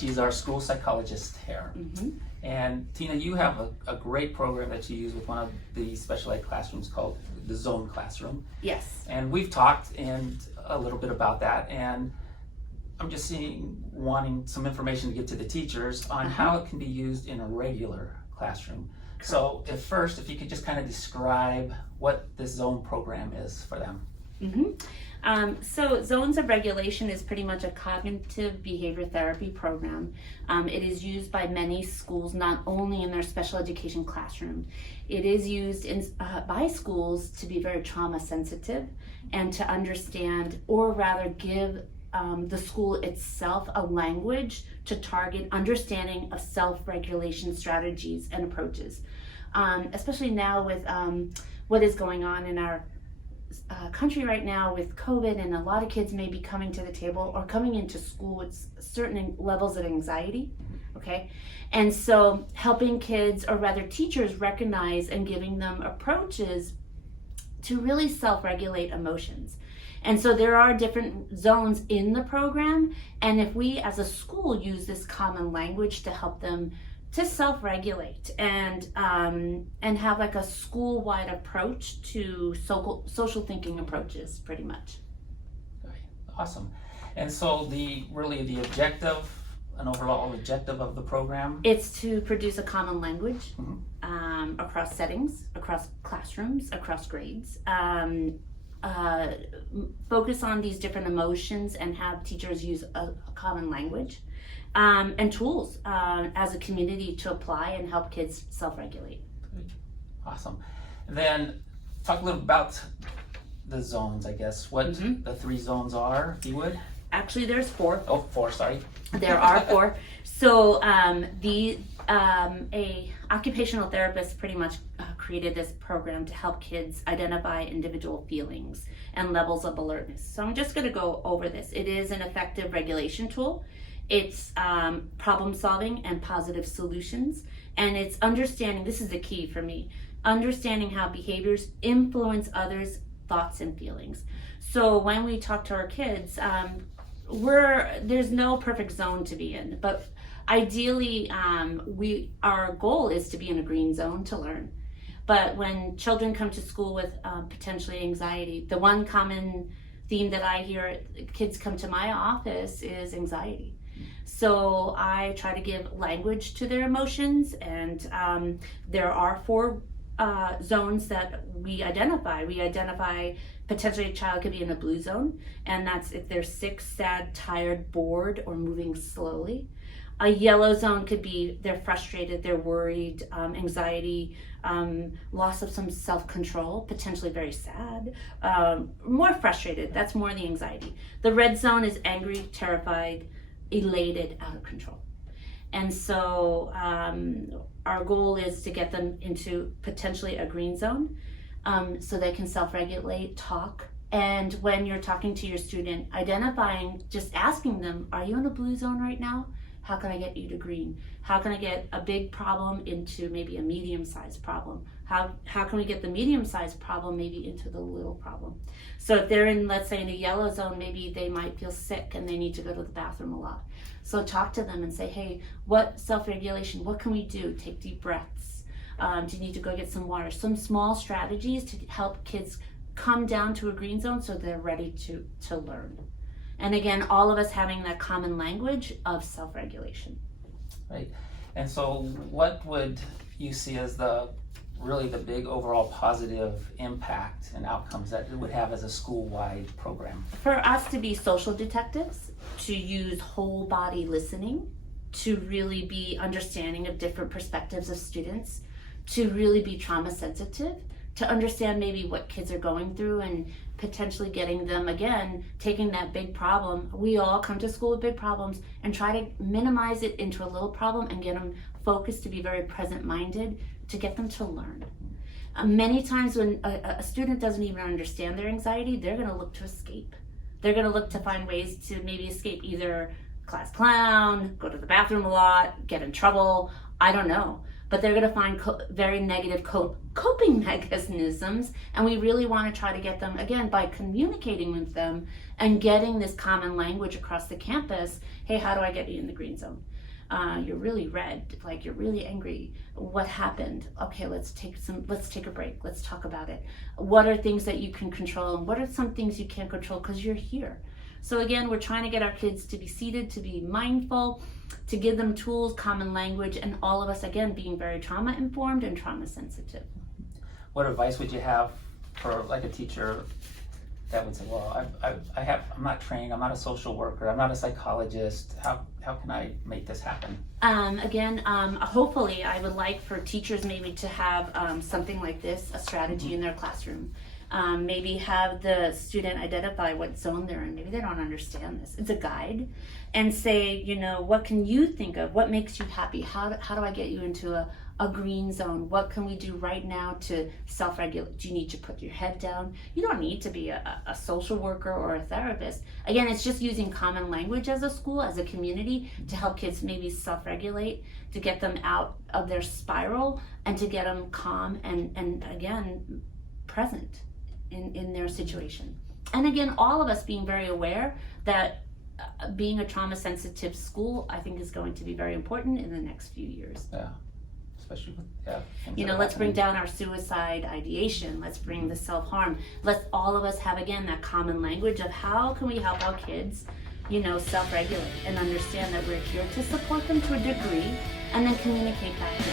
She's our school psychologist here. And Tina, you have a great program that you use with one of the special ed classrooms called the Zone Classroom. Yes. And we've talked a little bit about that, and I'm just wanting some information to get to the teachers on how it can be used in a regular classroom. Correct. So if you could just kind of describe what this Zone program is for them. So Zones of Regulation is pretty much a cognitive behavior therapy program. It is used by many schools, not only in their special education classroom. It is used by schools to be very trauma sensitive and to understand, or rather give the school itself a language to target understanding of self-regulation strategies and approaches. Especially now with what is going on in our country right now with COVID, and a lot of kids may be coming to the table or coming into school with certain levels of anxiety, okay? And so helping kids, or rather teachers, recognize and giving them approaches to really self-regulate emotions. And so there are different zones in the program, and if we as a school use this common language to help them to self-regulate and have like a school-wide approach to social thinking approaches, pretty much. Awesome. And so the overall objective of the program? It's to produce a common language across settings, across classrooms, across grades. Focus on these different emotions and have teachers use a common language. And tools as a community to apply and help kids self-regulate. Awesome. And then talk a little about the zones, I guess. What the 3 zones are, if you would. Actually, there's 4. Oh, 4, sorry. There are 4. So a occupational therapist pretty much created this program to help kids identify individual feelings and levels of alertness. So I'm just going to go over this. It is an effective regulation tool. It's problem solving and positive solutions, and it's understanding, this is the key for me, understanding how behaviors influence others' thoughts and feelings. So when we talk to our kids, there's no perfect zone to be in, but ideally our goal is to be in a green zone to learn. But when children come to school with potentially anxiety, the one common theme that I hear kids come to my office is anxiety. So I try to give language to their emotions, and there are 4 zones that we identify. We identify potentially a child could be in a blue zone, and that's if they're sick, sad, tired, bored, or moving slowly. A yellow zone could be they're frustrated, they're worried, anxiety, loss of some self-control, potentially very sad, more frustrated. That's more the anxiety. The red zone is angry, terrified, elated, out of control. And so our goal is to get them into potentially a green zone so they can self-regulate, talk. And when you're talking to your student, identifying, just asking them, are you in a blue zone right now? How can I get you to green? How can I get a big problem into maybe a medium-sized problem? How can we get the medium-sized problem maybe into the little problem? So if they're in, let's say, in a yellow zone, maybe they might feel sick and they need to go to the bathroom a lot. So talk to them and say, hey, what self-regulation, what can we do? Take deep breaths. Do you need to go get some water? Some small strategies to help kids come down to a green zone so they're ready to learn. And again, all of us having that common language of self-regulation. Right. And so what would you see as really the big overall positive impact and outcomes that it would have as a school-wide program? For us to be social detectives, to use whole body listening, to really be understanding of different perspectives of students, to really be trauma sensitive, to understand maybe what kids are going through and potentially getting them, again, taking that big problem. We all come to school with big problems and try to minimize it into a little problem and get them focused to be very present-minded to get them to learn. Many times when a student doesn't even understand their anxiety, they're going to look to escape. They're going to look to find ways to maybe escape, either class clown, go to the bathroom a lot, get in trouble, I don't know. but they're going to find very negative coping mechanisms, and we really want to try to get them, again, by communicating with them and getting this common language across the campus. Hey, how do I get you in the green zone? You're really red, like you're really angry. What happened? Okay, let's take a break. Let's talk about it. What are things that you can control, and what are some things you can't control because you're here? So again, we're trying to get our kids to be seated, to be mindful, to give them tools, common language, and all of us, again, being very trauma informed and trauma sensitive. What advice would you have for like a teacher that would say, well, I'm not trained, I'm not a social worker, I'm not a psychologist, how can I make this happen? Hopefully I would like for teachers maybe to have something like this, a strategy in their classroom. Maybe have the student identify what zone they're in. Maybe they don't understand this. It's a guide. And say, what can you think of? What makes you happy? How do I get you into a green zone? What can we do right now to self-regulate? Do you need to put your head down? You don't need to be a social worker or a therapist. Again, it's just using common language as a school, as a community, to help kids maybe self-regulate, to get them out of their spiral, and to get them calm and again, present in their situation. And again, all of us being very aware that being a trauma sensitive school, I think, is going to be very important in the next few years. Yeah, especially with let's bring down our suicide ideation. Let's bring the self-harm. Let's all of us have, again, that common language of how can we help our kids, self-regulate and understand that we're here to support them to a degree, and then communicate back to them.